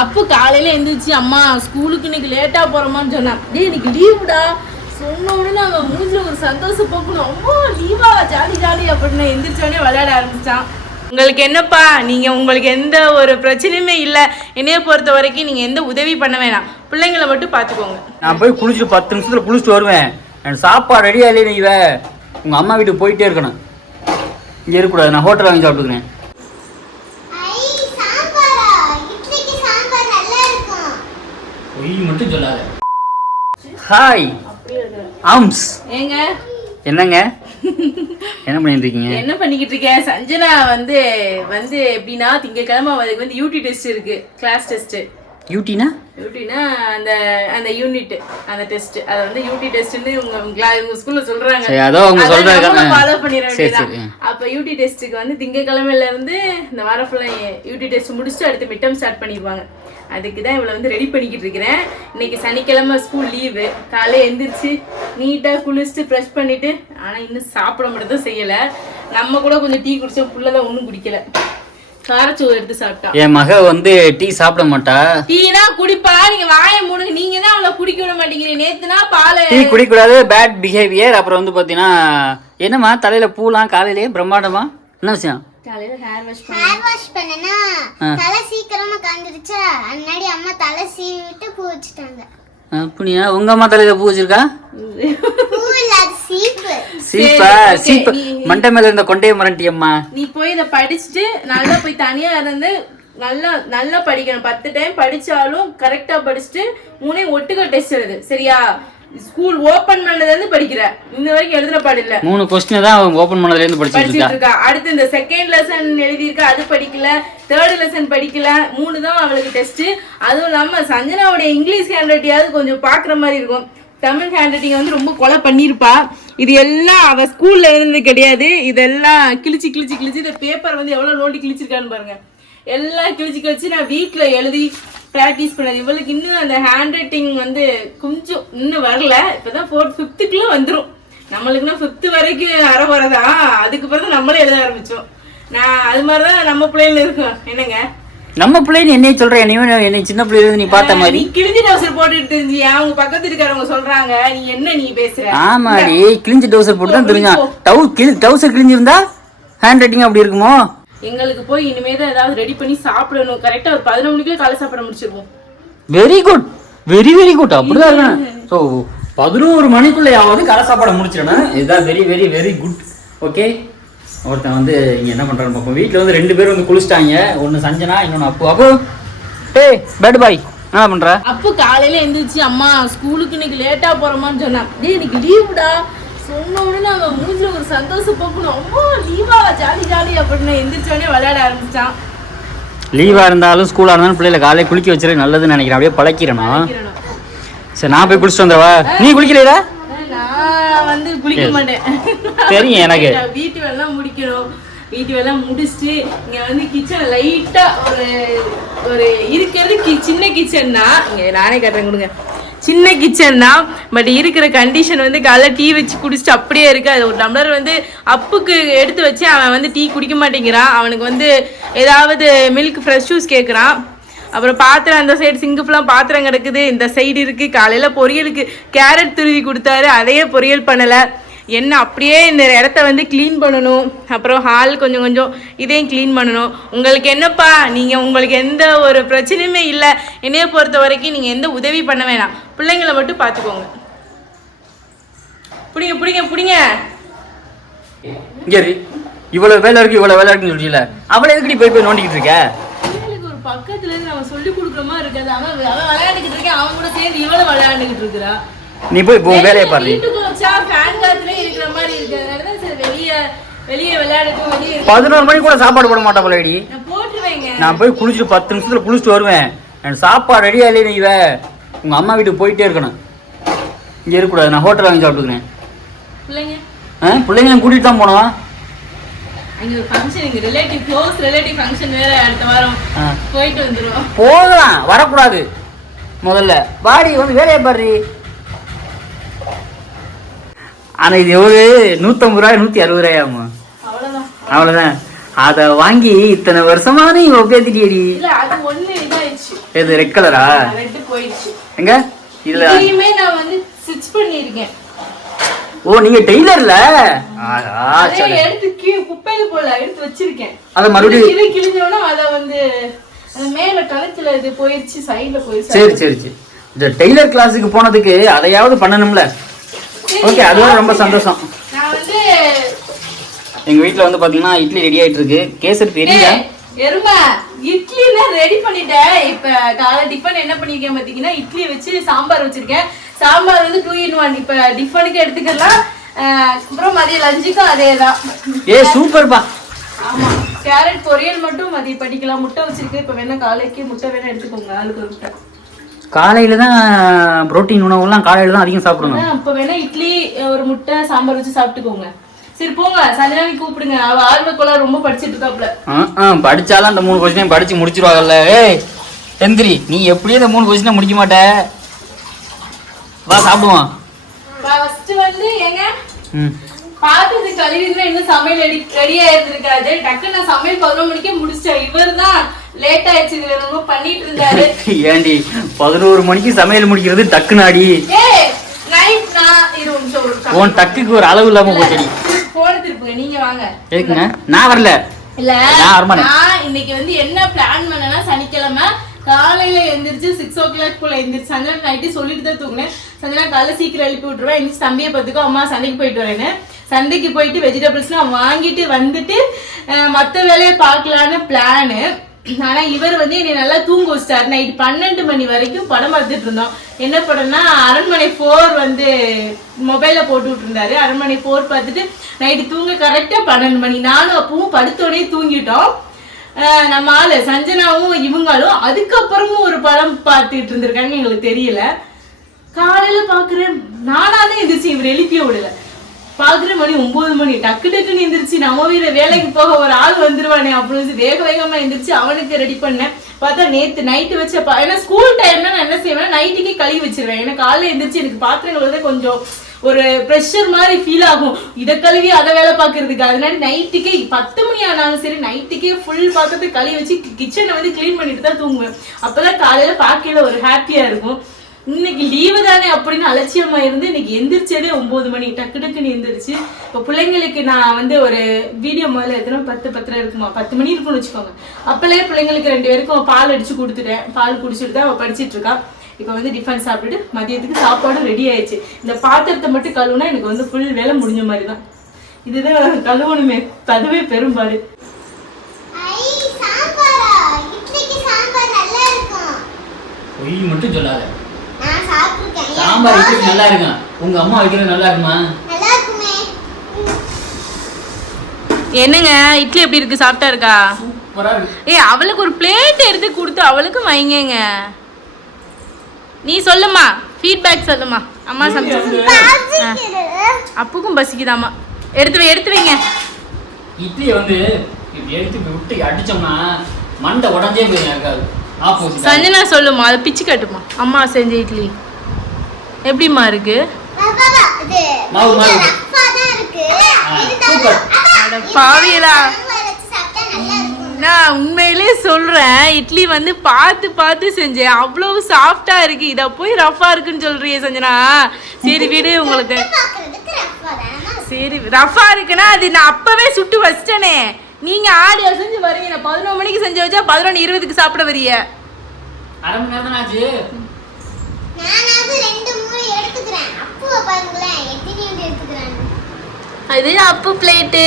அப்போ காலையில எந்திரிச்சு அம்மா ஸ்கூலுக்கு இன்னைக்கு லேட்டா போறோமான்னு சொன்னான். டேய் இன்னைக்கு லீவுடா சொன்ன உடனே அவன் மூஞ்சில ஒரு சந்தோஷம் போக்கணும். அம்மா லீவா ஜாலி ஜாலி அப்படின்னு எந்திரிச்சோடனே விளையாட ஆரம்பிச்சான். உங்களுக்கு என்னப்பா, நீங்க உங்களுக்கு எந்த ஒரு பிரச்சனையுமே இல்லை. என்னைய பொறுத்த வரைக்கும் நீங்க எந்த உதவி பண்ண வேணாம், பிள்ளைங்களை மட்டும் பாத்துக்கோங்க. நான் போய் குளிச்சுட்டு 10 நிமிஷத்துல குளிச்சுட்டு வருவேன். எனக்கு சாப்பாடு ரெடியா இல்லையே, நீ உங்க அம்மா வீட்டுக்கு போயிட்டே இருக்கணும். இங்க இருக்கக்கூடாது, நான் ஹோட்டல் வாங்கி சாப்பிட்டுக்கிறேன். மட்டும் சொல்லாத. ஹாய் ஆம்ஸ். ஏங்க என்னங்க என்ன பண்ணிட்டு இருக்கீங்க? என்ன பண்ணிக்கிட்டு இருக்கேன்? சஞ்சனா வந்து எப்படின்னா திங்கக்கிழமை அவளுக்கு வந்து யூடி டெஸ்ட் இருக்கு, கிளாஸ் டெஸ்ட். யூடினா அந்த அந்த யூனிட் அந்த டெஸ்ட், அத வந்து யூடி டெஸ்ட்னு உங்க ஸ்கூல்ல சொல்றாங்க. சரி, அதோ அவங்க சொல்றாங்க, ஃபாலோ பண்ணிர வேண்டியதான். அப்ப யூடி டெஸ்ட்க்கு வந்து திங்கக்கிழமையில இருந்து இந்த வாரம் ஃபுல்லா யூடி டெஸ்ட் முடிச்சுட்டு அடுத்து மிட் டர்ம் ஸ்டார்ட் பண்ணிடுவாங்க. அதுக்கு தான் இவளை வந்து ரெடி பண்ணிக்கிட்டு இருக்கிறேன். இன்னைக்கு சனிக்கிழமை ஸ்கூல் லீவு. காலையில் எந்திரிச்சு நீட்டாக குளிச்சுட்டு ப்ரெஷ் பண்ணிட்டு, ஆனால் இன்னும் சாப்பிட மட்டும் தான் செய்யலை. நம்ம கூட கொஞ்சம் டீ குடிச்சோம், புள்ளதான் ஒன்றும் குடிக்கல, காரச்சோறு எடுத்து சாப்பிட்டா. என் மக வந்து டீ சாப்பிட மாட்டா. டீனா குடிப்பா, நீங்க வாயை மூடுங்க. நீங்க தான் அவளை குடிக்க விட மாட்டேங்கிறீங்க. நேத்துனா பால் டீ குடிக்கூடாது, பேட் பிஹேவியர். அப்புறம் வந்து பாத்தீங்கன்னா என்னம்மா தலையில பூலாம் காலையிலேயே பிரம்மாண்டமா என்ன விஷயம்? காலையில ஹேர் வாஷ் பண்ணனா தலை சீக்கிரமா காஞ்சிருச்சா, அன்னாடி அம்மா தலை சீவி விட்டு பூ வச்சிட்டாங்க. அப்படியா? உங்க அம்மா தலையில பூ வச்சிருக்கா? பூ இல்ல, அது சீப்பு. சீப்பா? சீப்பு மண்டை மேல இருந்த கொண்டைய மரண்டி அம்மா. நீ போய் இதை படிச்சுட்டு நல்லா போய் தனியா இருந்து நல்லா நல்லா படிக்கணும். 10 டைம் படிச்சாலும் கரெக்டா படிச்சுட்டு 3 ஒட்டுக்க டெஸ்ட் எழுது, சரியா? ஸ்கூல் ஓபன் பண்ணதுல இருந்து படிக்கிற, இந்த வரைக்கும் எழுதுற பாடு இல்ல. 3 क्वेश्चन தான் ஓபன் பண்ணதுல இருந்து படிச்சிட்டு இருக்கா. அடுத்து இந்த செகண்ட் லெசன் எழுதி இருக்க, அது படிக்கல. தேர்ட் லெசன் படிக்கல. 3 தான் அவளுக்கு டெஸ்ட். அதுவும் இல்லாம சஞ்சனாவோட இங்கிலீஷ் ஹேண்ட் ரைட்டிங்காவது கொஞ்சம் பாக்குற மாதிரி இருக்கும். தமிழ் ஹேண்ட் ரைட்டிங் வந்து ரொம்ப கொலை பண்ணிருப்பா. இது எல்லாம் அவ ஸ்கூல்ல எழுதுனது கிடையாது. இதெல்லாம் கிழிச்சு கிழிச்சு கிழிச்சு இந்த பேப்பர் வந்து எவ்வளவு நோண்டி கிழிச்சிருக்கான்னு பாருங்க. எல்லாம் கிழிச்சு கிழிச்சு நான் வீட்டுல எழுதி ப்ராக்டிஸ் பண்ணது. இவளுக்கு இன்னும் அந்த ஹேண்ட் ரைட்டிங் வந்து கொஞ்சம் இன்னும் வரல. இப்பதான் 4th 5th வந்துடும். நம்மளுக்குன்னா 5th வரைக்கும் அரை வரதா, அதுக்கு பிறகு நம்மளே எழுத ஆரம்பிச்சோம். நான் அது மாதிரிதான் நம்ம பிள்ளைல இருக்கோம். என்னங்க நம்ம பிள்ளைன்னு என்னைய சொல்ற? என்னை சின்ன பிள்ளைல நீ பார்த்த மாதிரி கிழிஞ்சி டவுசர் போட்டுட்டு தெரிஞ்சியா? அவங்க பக்கத்து இருக்காரவங்க சொல்றாங்க. நீ என்ன நீ பேசுற? ஆமாடி, கிழிஞ்சி டவுசர் போட்டு தான் தெரிஞ்சா. டவுசர் கிழிஞ்சிருந்தா ஹேண்ட் ரைட்டிங் அப்படி இருக்குமோ? எங்களுக்கு போய் இனிமேதான் ஏதாவது ரெடி பண்ணி சாப்பிடணும். கரெக்டா ஒரு 11 மணிக்குள்ள காலை சாப்பிட முடிச்சிருவோம். Very good, very very good. அப்படிதான் இருக்கணும். ஸோ 11 மணிக்குள்ளையாவது காலை சாப்பாடை முடிச்சிடணும். இதுதான் very very very good. Okay, ஒருத்தன் வந்து இங்கே என்ன பண்ணுறான்னு பார்ப்போம். வீட்டில் வந்து 2 பேரும் வந்து குளிச்சிட்டாங்க. ஒன்று சஞ்சனா, இன்னொன்று அப்பு. அப்பு டேய் பேட் பாய் என்ன பண்ணுற? அப்பு காலையில் எந்திரிச்சு அம்மா ஸ்கூலுக்கு இன்னைக்கு லேட்டாக போகிறோமான்னு சொன்னான். டேய் இன்னைக்கு லீவுடா சொன்ன உடனே அவன் மூஞ்சில ஒரு சந்தோஷம் போக்கணும். அம்மா லீவா ஜாலி ஜாலி அப்படின்னு எந்திரிச்சோடனே விளையாட ஆரம்பிச்சான். லீவாக இருந்தாலும் ஸ்கூலாக இருந்தாலும் பிள்ளைகளை காலையில் குளிக்க வச்சுரு நல்லதுன்னு நினைக்கிறேன். அப்படியே பழக்கிறேன்னா சரி, நான் போய் குளிச்சுட்டு வந்துடுவா. நீ குளிக்கலையா? நான் வந்து குளிக்க மாட்டேன். தெரியும் எனக்கு. வீட்டு வேலைலாம் முடிக்கணும். வீட்டு வேலைலாம் முடிச்சுட்டு இங்கே வந்து கிச்சன் லைட்டாக ஒரு இருக்கிறது சின்ன கிச்சன் தான். இங்கே நானே கட்டுறேன், கொடுங்க. சின்ன கிச்சன் தான். பட் இருக்கிற கண்டிஷன் வந்து காலைல டீ வச்சு குடிச்சிட்டு அப்படியே இருக்கு. அது ஒரு டம்ளர் வந்து அப்புக்கு எடுத்து வச்சு அவன் வந்து டீ குடிக்க மாட்டேங்கிறான். அவனுக்கு வந்து ஏதாவது மில்க் ஃப்ரெஷ் ஜூஸ் கேட்குறான். அப்புறம் பாத்திரம் அந்த சைடு சிங்கு ஃபுல்லாக பாத்திரம் கிடக்குது. இந்த சைடு இருக்குது. காலையில் பொரியலுக்கு கேரட் துருவி கொடுத்தாரு, அதையே பொரியல் பண்ணலை. என்ன அப்படியே இந்த இடத்த வந்து க்ளீன் பண்ணணும். அப்புறம் ஹால் கொஞ்சம் கொஞ்சம் இதையும் க்ளீன் பண்ணணும். உங்களுக்கு என்னப்பா, நீங்கள் உங்களுக்கு எந்த ஒரு பிரச்சனையுமே இல்லை. என்னைய பொறுத்த வரைக்கும் நீங்கள் எந்த உதவி பண்ண வேணாம், பிள்ளைங்களை மட்டும் பார்த்துக்கோங்க. பிடிங்க பிடிங்க பிடிங்க. இங்கே இவ்வளோ வேலை இருக்கு, இவ்வளோ வேலை இருக்குன்னு சொல்லியில அவளை எதுக்கடி போய் நோண்டிக்கிட்டு இருக்க? ஒரு பக்கத்துல இருந்து நம்ம சொல்லி கொடுக்குற மாதிரி இருக்காது. அவன் விளையாண்டுக்கிட்டு இருக்கேன், அவன் கூட சேர்ந்து இவளும் விளையாண்டுக்கிட்டு இருக்கிறா. நீ போய் வேலையை பாரு. வீட்டுக்குள்ள வச்சா ஃபேன் காத்துலயே இருக்கிற மாதிரி இருக்கிறதுனால சரி வெளியே விளையாடட்டும். வெளியே 11 மணி கூட சாப்பாடு போட மாட்டா போலடி. நான் போட்டுருவேங்க. நான் போய் குளிச்சுட்டு 10 நிமிஷத்துல குளிச்சுட்டு வருவேன். எனக்கு சாப்பாடு ரெடியா இல்லையே, நீ உங்க அம்மா வீட்டுக்கு போயிட்டே இருக்கணும். இங்கே இருக்கக்கூடாது, நான் ஹோட்டல் வாங்கி சாப்பிட்டுக்கிறேன். பிள்ளைங்க கூட்டிட்டு தான் போனோம். அங்க ஒரு ஃபங்க்ஷன், எங்க ரிலேட்டிவ் க்ளோஸ் ரிலேட்டிவ் ஃபங்க்ஷன் வேற அடுத்த வாரம் போயிட்டு வந்துருவோம். போகலாம், வரக்கூடாது. முதல்ல பாடி வந்து வேலையை பாரு. ஆனா இது எவ்வளவு? 150 ரூபாய் 160 ரூபாயாமா? அவ்வளவுதான். அத வாங்கி இத்தனை வருஷமா நீ உபயோகிட்டியடி. இல்ல அது ஒண்ணு இதாயிடுச்சு. இது ரெட் கலரா? ரெட் போயிடுச்சு. எங்க இதுல இதையுமே நான் வந்து ஸ்டிட்ச் பண்ணிருக்கேன். ஓ நீங்க டெய்லர்ல? எடுத்து குப்பையில போல எடுத்து வச்சிருக்கேன். அத மறுபடியும் இது கிழிஞ்சோனா அத வந்து மேல கழுத்துல இது போயிடுச்சு, சைடுல போயிடுச்சு. சரி சரி சரி. இந்த டெய்லர் கிளாஸுக்கு போனதுக்கு அதையாவது பண்ணணும்ல. ஓகே அதுவே ரொம்ப சந்தோஷம். நான் வந்து எங்க வீட்ல வந்து பாத்தீங்கன்னா இட்லி ரெடி ஆயிட்டு இருக்கு. கேசரி தெரியல எருமா இட்லினா ரெடி பண்ணிட்டேன். இப்ப காலை டிஃபன் என்ன பண்ணிருக்கேன் பாத்தீங்கன்னா இட்லி வச்சு சாம்பார் வச்சிருக்கேன். சாம்பார் வந்து 2 in 1. இப்ப டிஃபனுக்கு எடுத்துக்கலாம், அப்புறம் மதிய லஞ்சுக்கும் அதேதான். சூப்பர்பா. ஆமா கேரட் பொரியல் மட்டும் மதியம் படிக்கலாம். முட்டை வச்சிருக்கு. இப்ப வேணா காலைக்கு முட்டை வேணா எடுத்துக்கோங்க, ஆளுக்கு ஒரு முட்டை. காலையில தான் புரோட்டீன் உணவுலாம் காலையில தான் அதிகம் சாப்பிடணும். இப்ப வேணா இட்லி ஒரு முட்டை சாம்பார் வச்சு சாப்பிட்டுக்கோங்க. சரி போங்க, சந்திராவி கூப்பிடுங்க. அவ ஆர்வக்குள்ள ரொம்ப படிச்சிட்டு இருக்காப்ல. படிச்சாலும் அந்த 3 கொஸ்டினையும் படிச்சு முடிச்சிருவாங்கல்ல. எந்திரி, நீ எப்படியே இந்த 3 கொஸ்டினை முடிக்க மாட்ட. வா சாப்பிடுவான். ஃபர்ஸ்ட் வந்து ஏங்க பாத்துட்டு கழுவினா இன்னும் சமையல் ரெடியா இருந்திருக்காது. டக்கு நான் சமையல் 11 மணிக்கே முடிச்சிட்டேன். இவர் தான் லேட் ஆயிடுச்சு, இதுல ரொம்ப பண்ணிட்டு இருந்தாரு. ஏண்டி 11 மணிக்கு சமையல் முடிக்கிறது டக்கு நாடி. நைட் நான் உன் டக்குக்கு ஒரு அளவு இல்லாம போச்சடி. போன திருப்புங்க, நீங்க வாங்க. எதுக்குங்க? நான் வரல. இல்ல நான் இன்னைக்கு வந்து என்ன பிளான் பண்ணேன்னா, சனிக்கிழமை காலையில எந்திரிச்சு 6 o'clock போல எந்திரிச்சு சஞ்சனா நைட்டு சொல்லிட்டு தான் தூங்கினேன். சஞ்சனா காலைல சீக்கிரம் எழுப்பி விட்டுருவேன். எந்திரிச்சு தம்பியை பார்த்துக்கோ, அம்மா சந்தைக்கு போயிட்டு வரேன்னு. சந்தைக்கு போயிட்டு வெஜிடபிள்ஸ்லாம் வாங்கிட்டு வந்துட்டு மற்ற வேலையை பார்க்கலான்னு பிளானு. ஆனா இவர் வந்து என்னை நல்லா தூங்க வச்சிட்டாரு. நைட்டு 12 மணி வரைக்கும் படம் பார்த்துட்டு இருந்தோம். என்ன படம்னா அரண்மனை 4 வந்து மொபைல்ல போட்டு விட்டுருந்தாரு. அரண்மனை 4 பார்த்துட்டு நைட்டு தூங்க கரெக்டா 12 மணி. நானும் அப்பவும் படுத்தோடனே தூங்கிட்டோம். நம்ம ஆளு சஞ்சனாவும் இவங்களும் அதுக்கப்புறமும் ஒரு படம் பார்த்துட்டு இருந்திருக்காங்க, எங்களுக்கு தெரியல. காலையில பாக்குறேன், நானாதான் எந்திரிச்சு, இவர் எழுப்பிய விடல. பாக்குற மணி 9 மணி. டக்கு டக்குன்னு எந்திரிச்சு நம்ம வீட வேலைக்கு போக ஒரு ஆள் வந்துருவானே அப்படின்னு வேக வேகமா எந்திரிச்சு அவனுக்கு ரெடி பண்ணேன். பார்த்தா நேத்து நைட்டு வச்ச ஏன்னா ஸ்கூல் டைம்னா நான் என்ன செய்வேன், நைட்டுக்கே கழுவி வச்சிருவேன். ஏன்னா காலையில எந்திரிச்சு எனக்கு பாத்திரங்கள் வந்து கொஞ்சம் ஒரு ப்ரெஷர் மாதிரி ஃபீல் ஆகும், இதை கழுவி அதை வேலை பார்க்கறதுக்கு. அதனால நைட்டுக்கே 10 மணி ஆனாலும் சரி நைட்டுக்கே ஃபுல் பாத்திரத்தை கழுவி வச்சு கிச்சனை வந்து கிளீன் பண்ணிட்டு தான் தூங்குவேன். அப்பதான் காலையில பார்க்கல ஒரு ஹாப்பியா இருக்கும். இன்னைக்கு லீவு தானே அப்படின்னு அலட்சியமா இருந்து இன்னைக்கு எந்திரிச்சதே 9 மணி. டக்கு டக்குன்னு எந்திரிச்சு இப்போ பிள்ளைங்களுக்கு நான் வந்து ஒரு வீடியோ முதல்ல எத்தனை 10 இருக்குமா, 10 மணி இருக்கும்னு வச்சுக்கோங்க. அப்பலே பிள்ளைங்களுக்கு 2 பேருக்கும் பால் அடிச்சு கொடுத்துட்டேன். பால் குடிச்சிட்டு தான் அவள் படிச்சுட்டு இருக்கா. இப்போ வந்து டிஃபன் சாப்பிட்டுட்டு மதியத்துக்கு சாப்பாடும் ரெடி ஆயிடுச்சு. இந்த பாத்திரத்தை மட்டும் கழுவுனா எனக்கு வந்து ஃபுல் வேலை முடிஞ்ச மாதிரி தான். இதுதான் கழுவணுமே, அதுவே பெரும்பாடு. பொய் மட்டும் சொல்லாத. சாம்பார் இட்லி நல்லா இருக்கும். உங்க அம்மா வைக்கிறது நல்லா இருக்குமா? என்னங்க இட்லி எப்படி இருக்கு? சாப்பிட்டா இருக்கா? சூப்பரா இருக்கு. அவளுக்கு ஒரு பிளேட் எடுத்து கொடுத்து அவளுக்கு வைங்க. நீ சொல்லுமா, ஃபீட்பேக் சொல்லுமா. அம்மா சமைச்சு அப்புக்கும் பசிக்குதாமா. எடுத்து வைங்க. இட்லி வந்து எடுத்து விட்டு அடிச்சோம்னா மண்டை உடஞ்சே போயிருக்காது. சஞ்சனா சொல்லுமா, அதை பிச்சு கட்டுமா. அம்மா செஞ்ச இட்லி எப்படிமா இருக்கு? பாவியலா, நான் உண்மையிலே சொல்றேன், இட்லி வந்து பார்த்து செஞ்சேன். அவ்வளவு சாஃப்டா இருக்கு. இத போய் ரஃபா இருக்குன்னு சொல்றியே சஞ்சனா. சரி விடு, உங்களுக்கு சரி ரஃபா இருக்குன்னா அது நான் அப்பவே சுட்டு வச்சிட்டேனே. நீங்க ஆடி செஞ்சு வரீங்க. நான் 11 மணிக்கு செஞ்சு வச்சா 11:20க்கு சாப்பிட வரீங்க. அரை மணி நேரம் தான் ஆச்சு. அது அப்பு பிளேட்டு.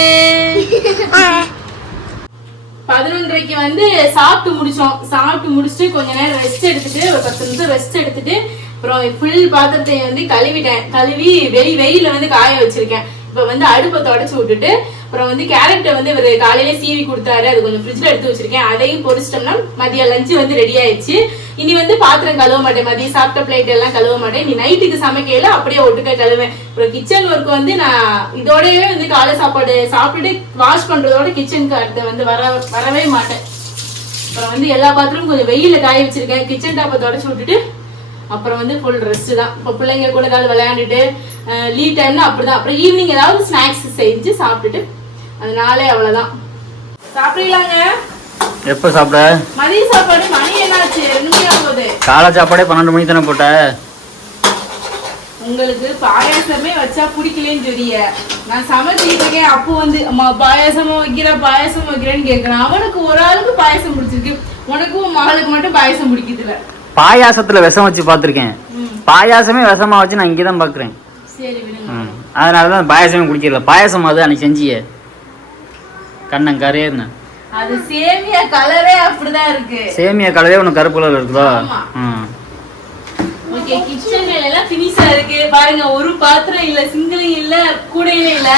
11:30க்கு வந்து சாப்பிட்டு முடிச்சோம். சாப்பிட்டு முடிச்சுட்டு கொஞ்ச நேரம் ரெஸ்ட் எடுத்துட்டு ஒரு 10 நிமிஷம் ரெஸ்ட் எடுத்துட்டு அப்புறம் ஃபுல் பாத்திரத்தை வந்து கழுவிட்டேன். கழுவி வெயில வந்து காய வச்சிருக்கேன். இப்போ வந்து அடுப்பை தொடச்சி விட்டுட்டு அப்புறம் வந்து கேரட்டை வந்து இவர் காலையில சீவி கொடுத்தாரு. அது கொஞ்சம் ஃப்ரிட்ஜில் எடுத்து வச்சிருக்கேன். அதையும் பொரிச்சிட்டோம்னா மதியம் லஞ்சு வந்து ரெடி ஆயிடுச்சு. இனி வந்து பாத்திரம் கழுவ மாட்டேன். மதியம் சாப்பிட்ட பிளேட் எல்லாம் கழுவ மாட்டேன். நீ நைட்டுக்கு சமைக்கையில அப்படியே ஒட்டுக்க கழுவேன். அப்புறம் கிச்சன் ஒர்க் வந்து நான் இதோடவே வந்து காலை சாப்பாடு சாப்பிட்டுட்டு வாஷ் பண்றதோட கிச்சனுக்கு அடுத்து வந்து வரவே மாட்டேன். அப்புறம் வந்து எல்லா பாத்திரமும் கொஞ்சம் வெயில காய வச்சிருக்கேன். கிச்சன் டாப்பை தொடச்சி விட்டுட்டு அப்புறம் வந்து ஃபுல் ரெஸ்ட் தான். இப்போ பிள்ளைங்க கூட ஏதாவது விளையாண்டுட்டு லீவ் டைம்ல அப்படிதான். அப்புறம் ஈவினிங் ஏதாவது ஸ்நாக்ஸ் செஞ்சு சாப்பிட்டுட்டு அதனாலே அவ்வளோதான். சாப்பிடலாங்க. எப்போ சாப்பிட? மதிய சாப்பாடு மணி என்னாச்சு? 2 மணி ஆகுது. காலை சாப்பாடே 12 மணிக்கு தானே போட்ட? உங்களுக்கு பாயாசமே வச்சா பிடிக்கலன்னு தெரிய நான் சமைச்சிட்டு இருக்கேன். அப்போ வந்து அம்மா பாயாசமா வைக்கிறேன்னு கேட்கறான். அவனுக்கு ஒரு ஆளுக்கு பாயாசம் பிடிச்சிருக்கு, உனக்கும் மகளுக்கு மட்டும் பாயாசம் பிடிக்குது இல்ல. பாயாசத்துல விஷம் வச்சு பார்த்துருக்கேன். பாயாசமே விஷமா வச்சு நான் இங்கே தான் பார்க்குறேன். சரி விடுங்க. அதனால தான் பாயாசமே குடிக்கல. பாயாசம் அது அன்னைக்கு செஞ்சிய கண்ணன் கரையே. அது சேமியா கலரே அப்படிதான் இருக்கு. சேமியா கலரே உனக்கு கருப்பு கலர் இருக்குதோ? ஓகே, கிச்சன் எல்லாம் ஃபினிஷா இருக்கு பாருங்க. ஒரு பாத்திரம் இல்ல, சிங்கிளும் இல்ல, கூடையில இல்ல.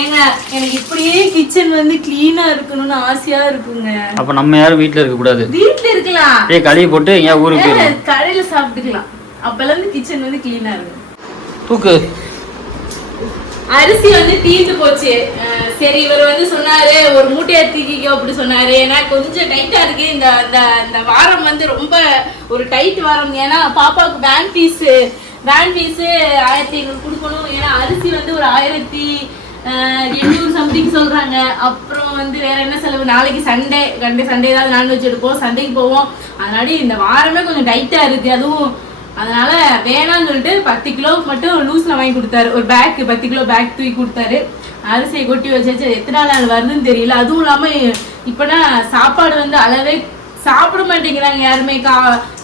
ஏங்க எனக்கு இப்படியே கிச்சன் வந்து கிளீனா இருக்கணும்னு ஆசையா இருக்குங்க. அப்ப நம்ம யாரும் வீட்ல இருக்க கூடாது. வீட்ல இருக்கலாம், கழுவி போட்டு எங்க ஊருக்கு போயிடலாம், கடையில சாப்பிட்டுக்கலாம். அப்பல இருந்து கிச்சன் வந்து கிளீனா இருக்கும். தூக்கு. அரிசி வந்து தீர்ந்து போச்சு. சரி, இவர் வந்து சொன்னாரு ஒரு மூட்டையா தூக்கிக்கோ அப்படி சொன்னாரு. ஏன்னா கொஞ்சம் டைட்டா இருக்கு இந்த வாரம் வந்து ரொம்ப ஒரு டைட் வாரம். ஏன்னா பாப்பாவுக்கு வேன் ஃபீஸ் 1500 கொடுக்கணும். ஏன்னா அரிசி வந்து ஒரு 1800 சம்திங் சொல்றாங்க. அப்புறம் வந்து வேற என்ன செலவு, நாளைக்கு சண்டே ஏதாவது நான்வெஜ் எடுப்போம், சண்டைக்கு போவோம். அதனால இந்த வாரமே கொஞ்சம் டைட்டா இருக்கு. அதுவும் அதனால வேணாம்னு சொல்லிட்டு 10 கிலோ மட்டும் லூஸ்ல வாங்கி கொடுத்தாரு. ஒரு பேக் 10 கிலோ பேக் தூக்கி கொடுத்தாரு. அரிசியை கொட்டி வச்சாச்சு. எத்தனை நாள் வருதுன்னு தெரியல. அதுவும் இல்லாம இப்பனா சாப்பாடு வந்து அளவே சாப்பிட மாட்டேங்கிறாங்க யாருமே.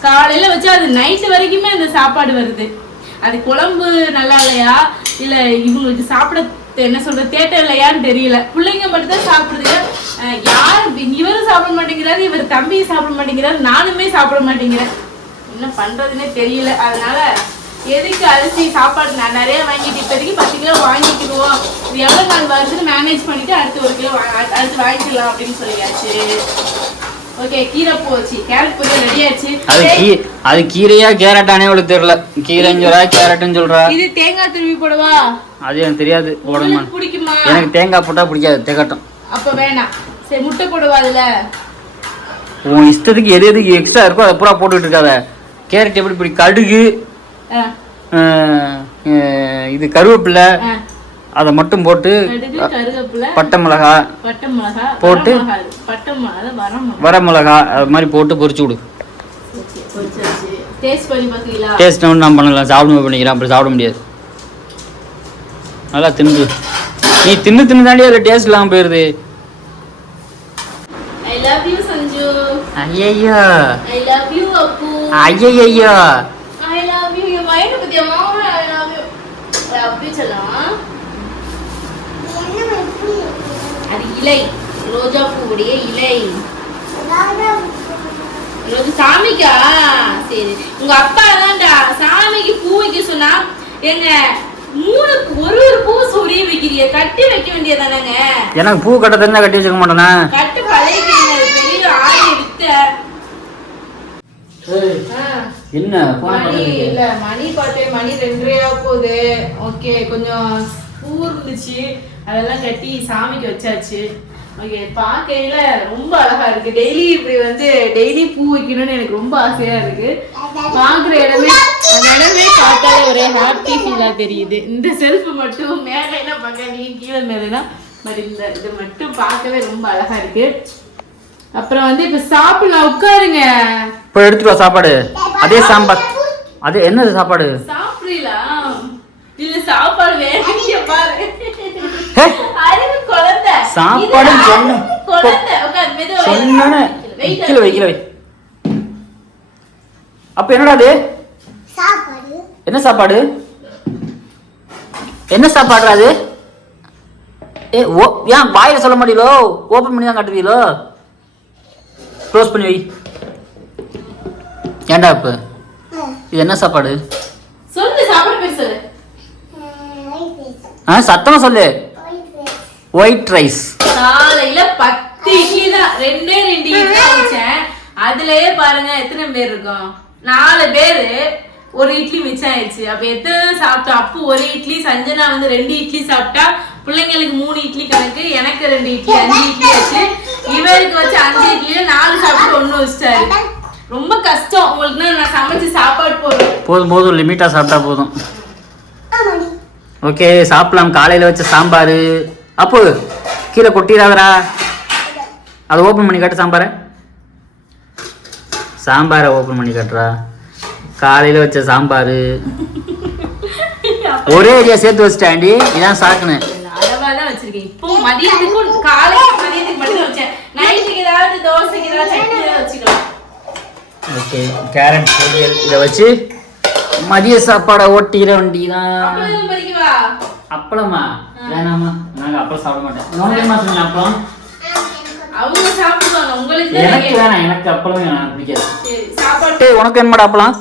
காலையில வச்சா அது நைட்டு வரைக்குமே அந்த சாப்பாடு வருது. அது குழம்பு நல்லா இல்லையா இல்ல இவங்களுக்கு சாப்பிட என்ன சொல்ற தேட்டர் இல்லையான்னு தெரியல. பிள்ளைங்க மட்டும் தான் சாப்பிடுது. இவரும் சாப்பிட மாட்டேங்கிறாரு, இவர் தம்பியும் சாப்பிட மாட்டேங்கிறாரு, நானுமே சாப்பிட மாட்டேங்கிறேன். என்ன பண்றதுன்னே தெரியல. அதனால எதுக்கு அரிசி சாப்பாடு நான் நிறைய வாங்கிட்டு இப்போதைக்கு 10 கிலோ வாங்கிக்கிடுவோம். இது எவ்வளவு நாள் வருதுன்னு மேனேஜ் பண்ணிட்டு அடுத்து 1 கிலோ அடுத்து வாங்கிக்கலாம் அப்படின்னு சொல்லியாச்சு. ஓகே, கீரை போச்சு, கேரட் பொரியல் ரெடி ஆச்சு. அது கீரையா கேரட்டானே அவளுக்கு தெரியல. கீரைன்னு சொல்றா, கேரட்னு சொல்றா. இது தேங்காய் துருவி போடவா? அது எனக்கு தெரியாது. போடணுமா? பிடிக்குமா? எனக்கு தேங்காய் போட்டா பிடிக்காது, திகட்டும். அப்ப வேணாம். சரி, முட்டை போடுவா அதுல. உன் இஷ்டத்துக்கு எது எதுக்கு எக்ஸ்ட்ரா இருக்கோ அதை பூரா போட்டுக்கிட்டு இருக்காத. கேரட் எப்படி இப்படி கடுகு, இது கருவேப்பிலை அதை மட்டும் போட்டு, பட்டை மிளகா போட்டு, வர மிளகா அது மாதிரி போட்டு பொரிச்சு விடு. டேஸ்ட் நான் பண்ணலாம், சாப்பிடுமே பண்ணிக்கிறேன். அப்படி சாப்பிட முடியாது. நல்லா தின்னு. நீ தின்னு தாண்டி அதில் டேஸ்ட் இல்லாமல் போயிடுது. I love you Sanju. ஐயையோ. I love you Appu. ஐயையோ. I love you. You mind பத்தியா மாமா? I love you. அப்படி சொல்லலாம். அது இலை, ரோஜா பூவுடைய இலை. ரோஜா சாமிக்கா? சரி, உங்க அப்பா தான்டா சாமிக்கு பூ வைக்க சொன்னா. எங்க ஒரு பூ சொரிய வைக்கிறிய, கட்டி வைக்க வேண்டியதானங்க. எனக்கு பூ கட்ட தெரிஞ்சா கட்டி வச்சுக்க மாட்டேனா? கட்டு பழைய பெரிய ஆளை வித்த. என்ன மணி இல்ல, மணி பார்த்தேன், மணி 2:30 போகுது. ஓகே, கொஞ்சம் பூ இருந்துச்சு, அதெல்லாம் கட்டி சாமிக்கு வச்சாச்சு. ஓகே, பார்க்கையில ரொம்ப அழகா இருக்கு. டெய்லி இப்படி வந்து டெய்லி பூ வைக்கணும்னு எனக்கு ரொம்ப ஆசையா இருக்கு. பாக்குற இடமே அந்த இடமே பார்த்தாலே ஒரே ஹாப்பி ஃபீலா தெரியுது. இந்த செல்ஃப் மட்டும் மேல என்ன பார்க்க கீழே மேலனா, பட் இந்த இது மட்டும் பார்க்கவே ரொம்ப அழகா இருக்கு. அப்புறம் வந்து இப்ப சாப்பிடலாம், உட்காருங்க. இப்போ எடுத்துட்டு வா சாப்பாடு. அதே சாம்பார். அது என்னது சாப்பாடு? சாப்பிடலாம் இல்ல சாப்பாடு வேற பாரு. அறிவு குழந்தை சாப்பாடு சொன்ன குழந்தை உட்கார் மெதுவா சொன்னனே. கீழ வை. அப்ப என்னடா இது? சாப்பாடு. என்ன சாப்பாடு? என்ன சாப்பாடுடா அது? ஏன் வாயில சொல்ல மாட்டீங்களோ? ஓபன் பண்ணி தான் காட்டுவீங்களோ? க்ளோஸ் பண்ணி வை. ஏன்டா இப்ப இது என்ன சாப்பாடு? சொல்லு, சாப்பாடு பேர் சொல்லு. சத்தமா சொல்லு. White rice. காலையில 10 இட்லி தான், 2 இட்லி வச்சேன். அதுலயே பாருங்க எத்தனை பேர் இருக்கோம். 4 பேரு. ஒரு இட்லி மிச்சம் ஆயிடுச்சு. அப்ப எத்தனை சாப்பிட்டோம்? அப்போ ஒரு இட்லி, சஞ்சனா வந்து 2 இட்லி சாப்பிட்டா, பிள்ளைங்களுக்கு 3 இட்லி கணக்கு, எனக்கு 2 இட்லி, 5 இட்லி வச்சு, இவருக்கு வச்சு 5 இட்லியில 4 சாப்பிட்டு 1 வச்சிட்டாரு. ரொம்ப கஷ்டம். உங்களுக்கு நான் சமைச்சு சாப்பாடு போதும் லிமிட்டா சாப்பிட்டா போதும். ஓகே, சாப்பிடலாம். காலையில வச்ச சாம்பார். அப்போ கீழே கொட்டிடாதரா. அதை ஓப்பன் பண்ணி காட்டு சாம்பாரை ஓப்பன் பண்ணி காட்டுறா. காலையில் வச்ச சாம்பார் ஒரே ஏரியா சேர்த்து வச்சிட்டாண்டி. இதான் சாக்குனேன். அளவாதான் வச்சிருக்கேன். இப்போ மதியத்துக்கும் காலைக்கு மதியத்துக்கு மட்டும் வச்சேன். நைட்டுக்கு ஏதாவது தோசைக்கு ஏதாவது சட்னி ஏதாவது வச்சுக்கலாம். ஓகே, கேரட் பொரியல் இதை வச்சு மதிய சாப்பாடை ஓட்டிக்கிற வண்டிதான். அப்பளமா? வேணாமா, நாங்கள் அப்பளம் சாப்பிட மாட்டேன். நோங்கம்மா சொன்னீங்க அப்பளம் அவங்க சாப்பிடுவாங்க. உங்களுக்கு எனக்கு வேணாம், எனக்கு அப்பளம் வேணாம், பிடிக்காது. சரி, சாப்பாடு உனக்கு என்னமாடா அப்பளம்?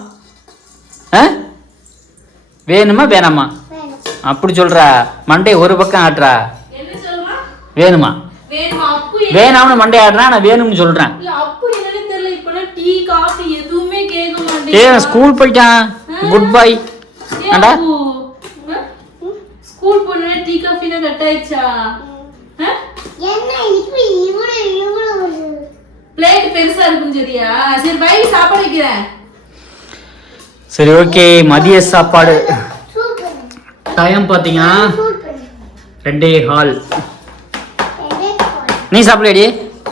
வேணுமா வேணாமா? அப்படி சொல்றா. மண்டே ஒரு பக்கம் ஆட்டுறா. என்ன சொல்றா? வேணுமா வேணுமா? அப்பு வேணாம்னு மண்டே ஆடுறா. நான் வேணும்னு சொல்றேன். இல்ல அப்பு என்னன்னு தெரியல. இப்பலாம் டீ காபி எதுவுமே கேட்க மாட்டேன். ஸ்கூல் போயிட்டான். Good bye. அடா ஸ்கூல் போனா டீ காபினா கட் ஆயிச்சா? என்ன இப்போ இவ்வளவு பிளேட் பெருசா இருக்கும் சரியா? சரி பை, சாப்பாடு வைக்கிறேன். சரி ஓகே, மதிய சாப்பாடு டைம் பாத்தீங்கன்னா 2:15. நீ சாப்பிடடி?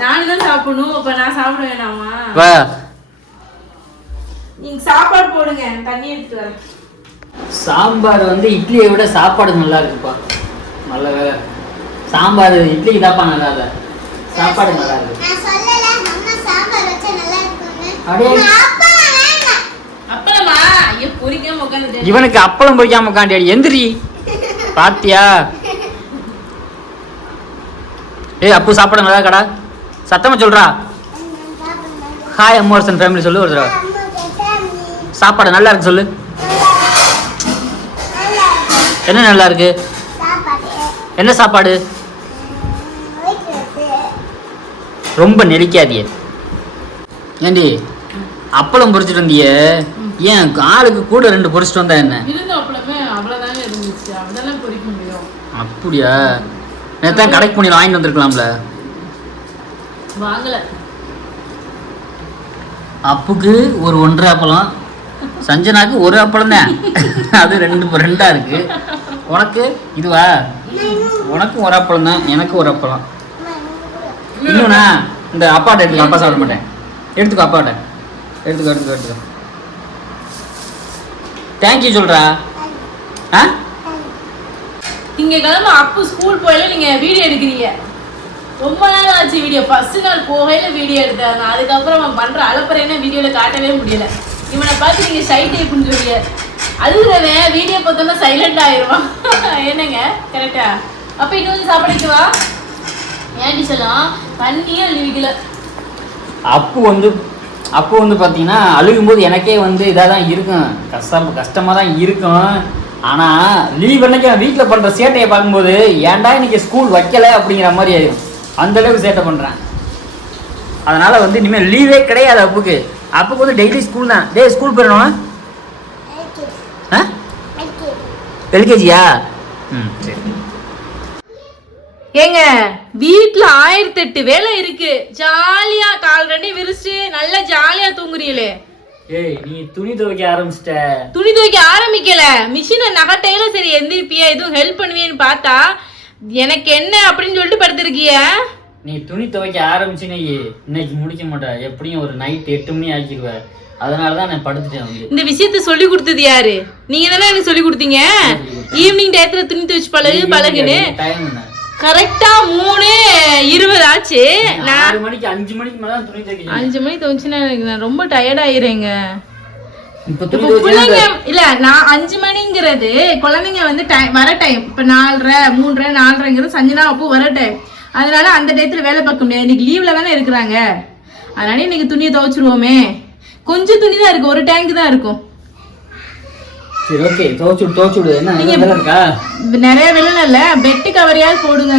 நானும் தான் சாப்பிடணும். அப்ப நான் சாப்பிட வேணாமா? வா, நீங்க சாப்பாடு போடுங்க, தண்ணி எடுத்து வரேன். சாம்பார் வந்து இட்லியை விட சாப்பாடு நல்லா இருக்குப்பா. நல்ல வேலை. சாம்பார் இட்லிக்கு தாப்பா நல்லா இல்லை, சாப்பாடு நல்லா இருக்கு. நான் சொல்லல அம்மா சாம்பார் வச்சா நல்லா இருக்கும்னு. அப்படியே அப்பளமா? ஐயோ பொரிக்காம உட்கார்ந்துட்டேன். இவனுக்கு அப்பளம் பொரிக்காம உட்காந்து எந்திரி. பாத்தியா? ஏய் அப்பு சாப்பாடு நல்லா கடா. சத்தமா சொல்றா. ஹாய் அம்மோர்சன் ஃபேமிலி சொல்லு ஒரு தடவை. சாப்பாடு நல்லா இருக்கு சொல்லு. என்ன நல்லா இருக்கு? என்ன சாப்பாடு? ரொம்ப நெளிக்காதியே. ஏண்டி அப்பளம் பொரிச்சிட்டு வந்தியே, ஏன் ஆளுக்கு கூட 2 பொரிச்சிட்டு வந்தா என்ன? இருந்த அப்பளமே அவ்வளவுதாங்க இருந்துச்சு. அதெல்லாம் பொரிக்க முடியும். அப்படியா? நேத்தான் கடைக்கு போய் வாங்கிட்டு வந்திருக்கலாம்ல. வாங்கல. அப்புக்கு ஒரு 1.5 அப்பளம், சஞ்சனாக்கு ஒரு அப்பளம் தான். அது 2 இருக்கு. உனக்கு இதுவா? உனக்கும் ஒரு அப்பளம் தான், எனக்கு ஒரு அப்பளம். இன்னும்ண்ணா இந்த அப்பாட்ட எடுத்துக்கோ. அப்பா சாப்பிட மாட்டேன். எடுத்துக்கோ அப்பாட்ட. எடுத்துக்கோ. தேங்க்யூ சொல்றா. திங்கக்கிழமை அப்பு ஸ்கூல் போயில நீங்க வீடியோ எடுக்கிறீங்க. ரொம்ப நாள் ஆச்சு வீடியோ. ஃபர்ஸ்ட் நாள் போகையில வீடியோ எடுத்தாங்க. அதுக்கப்புறம் அவன் பண்ற அலப்பறைன்னா வீடியோல காட்டவே முடியல. இவனை பார்த்து நீங்க ஷை டைப்னு சொல்லிய அழுகுறவன் வீடியோ பார்த்தோன்னா சைலண்ட் ஆயிடுவான். என்னங்க கரெக்டா? அப்ப இன்னொரு சாப்பிடுவா ஏன்டி சொல்லலாம் தண்ணியே அழுவிக்கல. அப்பு வந்து பார்த்தீங்கன்னா அழுகும்போது எனக்கே வந்து இதாக தான் இருக்கும், கஷ்டமாக தான் இருக்கும். ஆனால் லீவ் அன்னைக்கு நான் வீட்டில் பண்ணுற சேட்டையை பார்க்கும்போது ஏன்டா இன்னைக்கு ஸ்கூல் வைக்கலை அப்படிங்கிற மாதிரி ஆயிடும். அந்தளவுக்கு சேட்டை பண்ணுறேன். அதனால் வந்து இனிமேல் லீவே கிடையாது அப்புக்கு. அப்புக்கு வந்து டெய்லி ஸ்கூல் தான். டே ஸ்கூல் போயிடணும். எல்கேஜியா? சரி. ஏங்க வீட்டுல 1008 வேலை இருக்கு. ஜாலியா கால் 2 விரிச்சு நல்லா ஜாலியா தூங்குறீங்களே. ஏய் நீ துணி துவைக்க ஆரம்பிச்சிட்ட. துணி துவைக்க ஆரம்பிக்கல, மிஷினை நகட்டையில சரி எந்திரிப்பியா எதுவும் ஹெல்ப் பண்ணுவேன்னு பார்த்தா எனக்கு என்ன அப்படின்னு சொல்லிட்டு படுத்திருக்கிய. நீ துணி துவைக்க ஆரம்பிச்சுனே இன்னைக்கு முடிக்க மாட்டேன். எப்படியும் ஒரு நைட் 8 மணி ஆக்கிடுவேன். அதனாலதான் நான் படுத்துட்டேன். வந்து இந்த விஷயத்த சொல்லி கொடுத்தது யாரு? நீங்க தானே எனக்கு சொல்லி கொடுத்தீங்க. ஈவினிங் டயத்துல துணி துவைச்சு பழகுன்னு. கரெக்டா 3:20 ஆச்சு. 5 மணிக்கு மேல துணி துவைக்க. 5 மணி துவைச்சுன்னா நான் ரொம்ப டயர்ட் ஆயிரேங்க. பிள்ளைங்க இல்ல நான் 5 மணிங்கிறது குழந்தைங்க வந்து வர டைம். இப்ப 4:30 3:30 4:30ங்கிறது சஞ்சனா அப்போ வர டைம். அதனால அந்த டயத்துல வேலை பார்க்க முடியாது. இன்னைக்கு லீவ்ல தானே இருக்கிறாங்க. அதனால இன்னைக்கு துணியை துவைச்சிருவோமே. கொஞ்சம் துணி தான் இருக்கு, ஒரு டேங்க் தான் இருக்கும். சரி ஓகே, துவைச்சு விடு. என்ன வேலை இருக்கா? நிறைய வேலை இல்ல, பெட் கவரையாவது போடுங்க.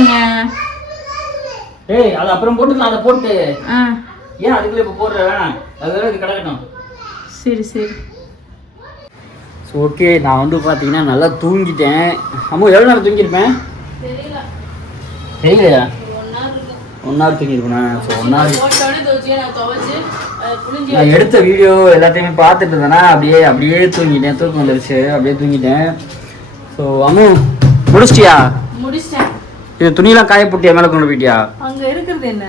ஏய் அது அப்புறம் போட்டுக்கலாம். அதை போட்டு ஏன் அதுக்குள்ள இப்ப போடுற? வேணாம், அது கிடக்கட்டும். சரி சரி ஓகே. நான் வந்து பாத்தீங்கன்னா நல்லா தூங்கிட்டேன். அம்மா எவ்வளவு நேரம் தூங்கியிருப்பேன் தெரியலையா? 1 hour தூங்கியிருப்பேனா? ஸோ 1 hour நான் எடுத்த வீடியோ எல்லாத்தையுமே பார்த்துட்டு இருந்தேன்னா அப்படியே தூங்கிட்டேன். தூக்கம் வந்துருச்சு, அப்படியே தூங்கிட்டேன். ஸோ அம்மு முடிச்சிட்டியா? முடிச்சிட்டேன். இது துணியெல்லாம் காய போட்டியா? மேலே கொண்டு போயிட்டியா? அங்க இருக்கிறது என்ன?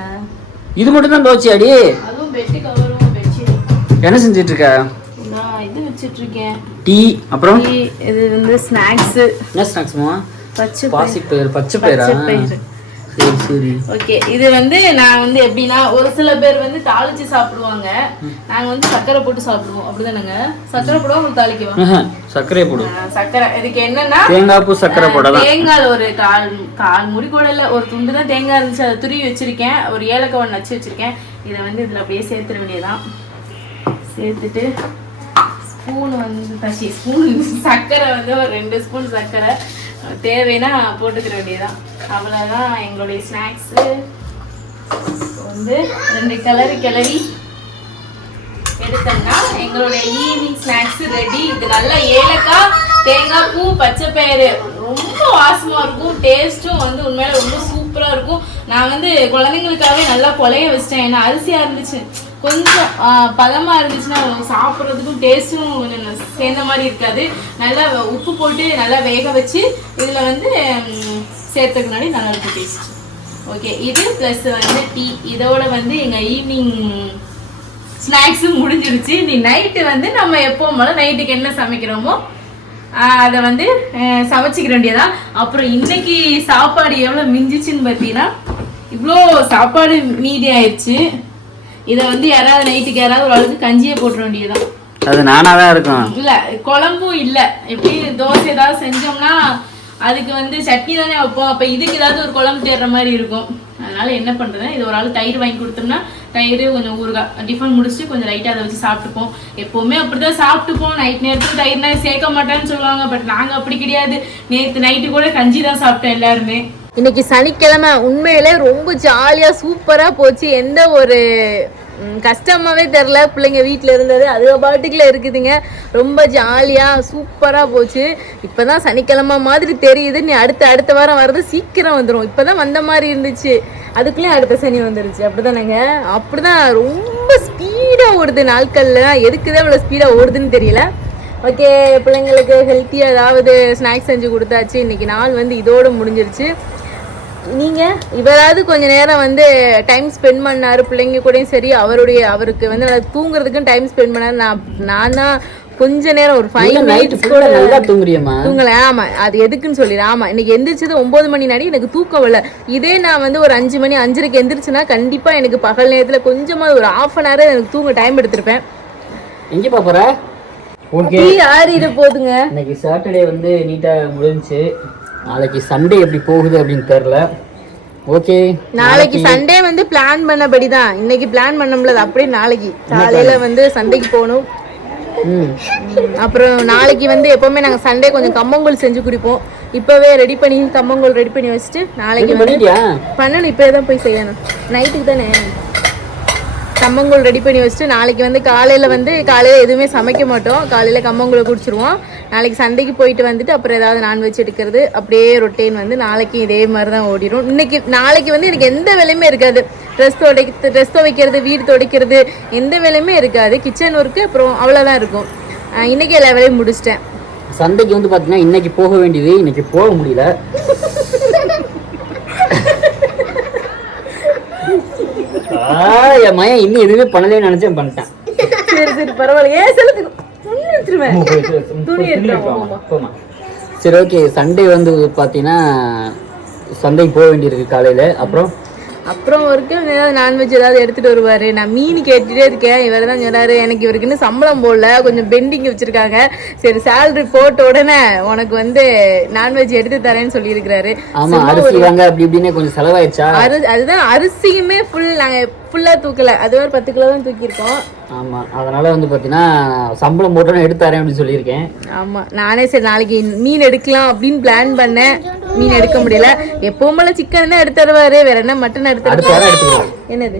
இது மட்டும் தான் துவைச்சியாடி? அதுவும் பெட் கவரும் பெட்ஷீட். என்ன செஞ்சிட்டு இருக்க? நான் இது வச்சிட்டு இருக்கேன். டீ. அப்புறம் இது வந்து ஸ்நாக்ஸ். என்ன ஸ்நாக்ஸ்மா? பச்சை பயிறு. சரி சரி. ஓகே, இது வந்து நான் வந்து எப்படின்னா ஒரு சில பேர் வந்து தாளிச்சு சாப்பிடுவாங்க, நாங்க வந்து சக்கரை போட்டு சாப்பிடுவோம். அப்படிதானங்க? சக்கரை போடுவோம், உங்களுக்கு தாளிக்குவோம். சக்கரை போடு. சக்கரை இதுக்கு என்னன்னா தேங்காய் பூ சக்கரை போடலாம். தேங்காய் ஒரு கால் முடி கூட இல்ல, ஒரு துண்டு தான் தேங்காய் இருந்துச்சு, அதை துருவி வச்சிருக்கேன். ஒரு ஏலக்காய் நச்சு வச்சிருக்கேன். இதை வந்து இதுல அப்படியே சேர்த்துட வேண்டியதான். சேர்த்துட்டு ஸ்பூன் வந்து சக்கரை வந்து ஒரு 2 ஸ்பூன் சக்கரை தேவைன்னா போட்டுக்கிற வேண்டியதான். அவ்வளோதான் எங்களுடைய ஸ்நாக்ஸு. வந்து 2 கிளறி எடுத்தோம்னா எங்களுடைய ஈவினிங் ஸ்நாக்ஸ் ரெடி. இது நல்லா ஏலக்காய், தேங்காய் பூ, பச்சை பயிறு ரொம்ப வாசமாக இருக்கும். டேஸ்ட்டும் வந்து உண்மையில ரொம்ப சூப்பராக இருக்கும். நான் வந்து குழந்தைங்களுக்காகவே நல்லா கொலைய வச்சிட்டேன். ஏன்னா அரிசியாக இருந்துச்சு, கொஞ்சம் பதமாக இருந்துச்சுன்னா சாப்பிட்றதுக்கும் டேஸ்ட்டும் கொஞ்சம் சேர்ந்த மாதிரி இருக்காது. நல்லா உப்பு போட்டு நல்லா வேக வச்சு இதில் வந்து சேர்த்துக்கு முன்னாடி நல்லா இருக்கும் டேஸ்ட். ஓகே, இது ப்ளஸ் வந்து டீ. இதோட வந்து எங்கள் ஈவினிங் ஸ்நாக்ஸும் முடிஞ்சிருச்சு. நீ நைட்டு வந்து நம்ம எப்பவும் போல நைட்டுக்கு என்ன சமைக்கிறோமோ அதை வந்து சமைச்சிக்க வேண்டியதான். அப்புறம் இன்னைக்கு சாப்பாடு எவ்வளோ மிஞ்சிச்சுன்னு பார்த்தீங்கன்னா இவ்வளோ சாப்பாடு மீதி ஆயிடுச்சு. இதை வந்து யாராவது நைட்டுக்கு யாராவது ஒரு அளவுக்கு கஞ்சியை போட்டுற வேண்டியதான். அது நானாதான் இருக்கும். இல்ல குழம்பும் இல்ல, எப்படி தோசை ஏதாவது செஞ்சோம்னா அதுக்கு வந்து சட்னி தானே வைப்போம். அப்ப இதுக்கு ஏதாவது ஒரு குழம்பு தேடுற மாதிரி இருக்கும். அதனால என்ன பண்றதுன்னா இது ஒரு ஆள் தயிர் வாங்கி கொடுத்தோம்னா தயிர் கொஞ்சம் ஊறுகாய் டிஃபன் முடிச்சுட்டு கொஞ்சம் லைட்டா அதை வச்சு சாப்பிட்டுப்போம். எப்பவுமே அப்படிதான் சாப்பிட்டுப்போம். நைட் நேரத்துக்கு தயிர்னா சேர்க்க மாட்டேன்னு சொல்லுவாங்க, பட் நாங்க அப்படி கிடையாது. நேற்று நைட்டு கூட கஞ்சி தான் சாப்பிட்டோம் எல்லாருமே. இன்னைக்கு சனிக்கிழமை உண்மையிலே ரொம்ப ஜாலியா சூப்பரா போச்சு. எந்த ஒரு கஷ்டமாவே தெரில. பிள்ளைங்க வீட்டில் இருந்தது அது பாட்டுக்குள்ள இருக்குதுங்க. ரொம்ப ஜாலியாக சூப்பராக போச்சு. இப்போ தான் சனிக்கிழமை மாதிரி தெரியுது. நீ அடுத்த வாரம் வர்றது சீக்கிரம் வந்துடும். இப்போ தான் வந்த மாதிரி இருந்துச்சு, அதுக்குள்ளேயும் அடுத்த சனி வந்துருச்சு. அப்படி தானேங்க? அப்படி தான் ரொம்ப ஸ்பீடாக ஓடுது நாட்கள்லாம். எதுக்குதான் இவ்வளோ ஸ்பீடாக ஓடுதுன்னு தெரியல. ஓகே, பிள்ளைங்களுக்கு ஹெல்த்தியாக ஏதாவது ஸ்நாக்ஸ் செஞ்சு கொடுத்தாச்சு. இன்றைக்கி நாள் வந்து இதோடு முடிஞ்சிருச்சு. நீங்கள் இவராது கொஞ்சம் நேரம் வந்து டைம் ஸ்பெண்ட் பண்ணார் பிள்ளைங்க கூடயும் சரி. அவருக்கு வந்து தூங்குறதுக்கும் டைம் ஸ்பெண்ட் பண்ணார். நான் தான் கொஞ்ச நேரம் ஒரு 5 மினிட்ஸ் கூட தூங்கல. ஆமாம், அது எதுக்குன்னு சொல்லிடுறேன். ஆமாம், இன்னைக்கு எந்திரிச்சது 9 மணி நாடி எனக்கு தூக்கம் இல்லை. இதே நான் வந்து ஒரு 5 மணி 5:30க்கு எந்திரிச்சுன்னா கண்டிப்பாக எனக்கு பகல் நேரத்தில் கொஞ்சமாக ஒரு 1/2 hour எனக்கு தூங்க டைம் எடுத்திருப்பேன். எங்கே பாப்பற? ஓகே, ஆறிட போதுங்க. இன்னைக்கு சாட்டர்டே வந்து நீட்டாக முடிஞ்சுச்சு. நாளைக்கு சண்டே எப்படி போகுது அப்படின்னு தெரியல. ஓகே, நாளைக்கு சண்டே வந்து பிளான் பண்ணபடி தான். இன்னைக்கு பிளான் பண்ண அப்படியே நாளைக்கு காலையில வந்து சண்டைக்கு போகணும். அப்புறம் நாளைக்கு வந்து எப்பவுமே நாங்க சண்டே கொஞ்சம் கம்மங்கூழ் செஞ்சு குடிப்போம். இப்பவே ரெடி பண்ணி கம்மங்கூழ் ரெடி பண்ணி வச்சுட்டு நாளைக்கு பண்ணணும். இப்பவே தான் போய் செய்யணும், நைட்டுக்கு தானே. கம்மங்கூழ் ரெடி பண்ணி வச்சுட்டு நாளைக்கு வந்து காலையில் எதுவுமே சமைக்க மாட்டோம். காலையில் கம்மங்கூழை குடிச்சிருவோம். நாளைக்கு சண்டைக்கு போயிட்டு வந்துட்டு அப்புறம் ஏதாவது நான்வெஜ் எடுக்கிறது, அப்படியே ரொட்டீன் வந்து நாளைக்கு இதே மாதிரி தான் ஓடிடும். நாளைக்கு வந்து எனக்கு எந்த வேலையுமே இருக்காது. ட்ரெஸ் துவைக்கிறது, வீடு துடைக்கிறது, எந்த வேலையுமே இருக்காது. கிச்சன் ஒர்க்கு அப்புறம் அவ்வளோதான் இருக்கும். இன்னைக்கு எல்லா வேலையும் முடிச்சிட்டேன். சண்டைக்கு வந்து பார்த்தீங்கன்னா இன்னைக்கு போக வேண்டியது இன்னைக்கு போக முடியல. என் மயன் இன்னும் எதுவுமே பண்ணலேன்னு நினைச்சேன், பண்ணிட்டேன். சரி பரவாயில்ல. சரி ஓகே, சண்டே வந்து பார்த்தீங்கன்னா சண்டைக்கு போக வேண்டியிருக்கு காலையில். அப்புறம் வரைக்கும் ஏதாவது நான்வெஜ் ஏதாவது எடுத்துகிட்டு வருவார். நான் மீன் கேட்டுகிட்டே இருக்கேன். இவர் தான் சொன்னார் எனக்கு இவருக்கு இன்னும் சம்பளம் போடல, கொஞ்சம் பெண்டிங் வச்சுருக்காங்க. சரி, சேலரி போட்ட உடனே உனக்கு வந்து நான்வெஜ் எடுத்து தரேன்னு சொல்லியிருக்கிறாரு. ஆமாம், அரிசி வாங்க அப்படி இப்படின்னு கொஞ்சம் செலவாயிடுச்சா? அதுதான் அரிசியுமே நாங்கள் ஃபுல்லாக தூக்கலை, அது ஒரு 10 கிலோ தான் தூக்கியிருக்கோம். ஆமாம், அதனால் வந்து பார்த்தீங்கன்னா சம்பளம் போட்டோன்னு எடுத்து தரேன் அப்படின்னு சொல்லியிருக்கேன். ஆமாம், நானே சரி நாளைக்கு மீன் எடுக்கலாம் அப்படின்னு பிளான் பண்ணேன். மீன் எடுக்க முடியல. எப்பவும் போல சிக்கன் தான் எடுத்து தருவாரு, வேற என்ன மட்டன் எடுத்து என்னது.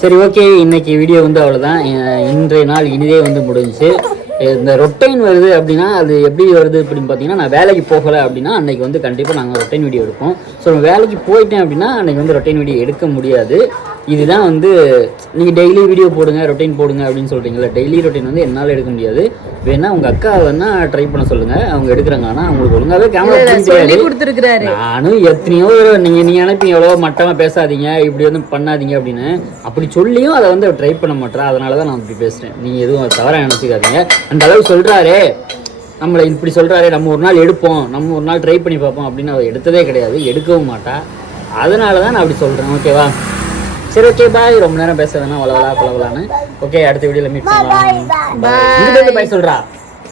சரி ஓகே, இன்னைக்கு வீடியோ வந்து அவ்வளோதான். இன்றைய நாள் இனிதே வந்து முடிஞ்சிச்சு. இந்த ரொட்டைன் வருது அப்படின்னா அது எப்படி வருது அப்படின்னு பார்த்தீங்கன்னா, நான் வேலைக்கு போகலை அப்படின்னா அன்னைக்கு வந்து கண்டிப்பாக நாங்கள் ரொட்டைன் வீடியோ எடுப்போம். ஸோ வேலைக்கு போயிட்டேன் அப்படின்னா அன்னைக்கு வந்து ரொட்டைன் வீடியோ எடுக்க முடியாது. இதுதான் வந்து நீங்கள் டெய்லி வீடியோ போடுங்க, ரொட்டைன் போடுங்க அப்படின்னு சொல்கிறீங்களா, டெய்லி ரொட்டைன் வந்து என்னால் எடுக்க முடியாது. வேணா உங்கள் அக்கா வேணா ட்ரை பண்ண சொல்லுங்கள், அவங்க எடுக்கிறாங்க. ஆனால் அவங்களுக்கு ஒழுங்காகவே கேமரா சொல்லி கொடுத்துருக்காரு. நானும் எத்தனையோ நீங்கள் அனுப்பி எவ்வளோ மட்டமாக பேசாதீங்க, இப்படி வந்து பண்ணாதீங்க அப்படின்னு அப்படி சொல்லியும் அதை வந்து ட்ரை பண்ண மாட்டேறா. அதனால தான் நான் இப்படி பேசுகிறேன். நீங்கள் எதுவும் தவறாக நினச்சிக்காதீங்க. அந்த அளவுக்கு சொல்கிறாரே, நம்மளை இப்படி சொல்கிறாரே, நம்ம ஒரு நாள் எடுப்போம், நம்ம ஒரு நாள் ட்ரை பண்ணி பார்ப்போம் அப்படின்னு அவள் எடுத்ததே கிடையாது, எடுக்கவும் மாட்டா. அதனால தான் நான் அப்படி சொல்கிறேன். ஓகேவா? சரி, ஓகே, பாய். ரொம்ப நேரம் பேச வேணாம், வளவலா பளவலான்னு. ஓகே, அடுத்த வீடியோவில் மீட் பண்ணலாம். பாய் சொல்கிறா.